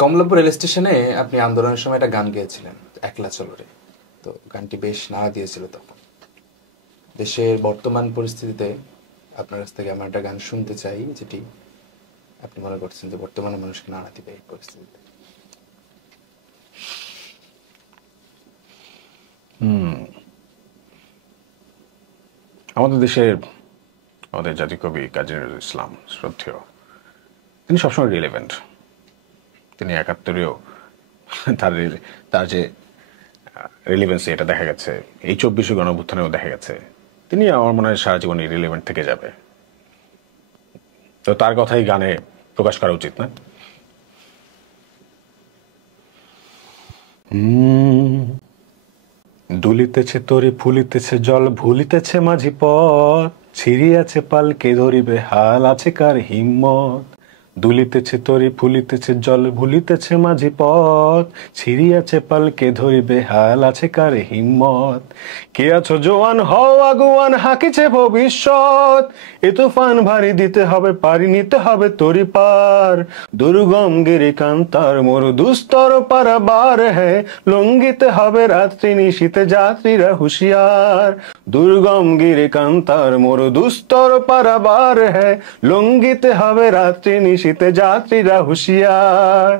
Kamalapur rail স্টেশনে আপনি আন্দোলনের সময় একটা গান গেয়েছিলেন, একলা চলো রে। তো গানটি বেশ নাড়া দিয়েছিল তখন। দেশের বর্তমান পরিস্থিতিতে আপনার কাছ থেকে আমার একটা গান শুনতে চাই, যেটি আপনি মনে করছেন যে বর্তমানে মানুষকে নাড়া দিবে এই পরিস্থিতিতে। আমাদের দেশের আমাদের জাতীয় কবি কাজী নজরুল ইসলাম শ্রদ্ধেয়, তিনি সবসময় রিলেভেন্ট। তিনি ৭১-এও তার যে রিলেভেন্সি এটা দেখা গেছে, এই ২৪শে গণঅভ্যুত্থানেও দেখা গেছে। তিনি আমার মনে হয় সারা জীবনই রিলেভেন্ট থেকে যাবে। তো তার কথাই গানে প্রকাশ করা উচিত না? দুলিতেছে তরি ফুলিতেছে জল, ভুলিতেছে মাঝি পথ, ছিড়িয়াছে পালকে ধরিবে হাল, আছে কার হিম্মত। দুলিতেছে তরি ফুলিতেছে জল, ভুলিতেছে মাঝি পথ, ছিড়িয়াছে পালকে ধরিবে হাল, আছে কার হিম্মত। কে আছো জোয়ান হও আগুয়ান, হাকিছে ভবিষ্যৎ, এ তুফান ভারী দিতে হবে পারি, নিতে হবে তরি পার। দুর্গম গিরি কান্তার মরু দুস্তর পারাবার, হ্যাঁ লঙ্ঘিতে হবে রাত্রি নিশীতে যাত্রীরা হুঁশিয়ার। দুর্গম গিরি কান্তার মরু দুস্তর পারাবার, হ্যাঁ লঙ্ঘিতে হবে রাত্রি নিশীতে যাত্রীরা হুঁশিয়ার।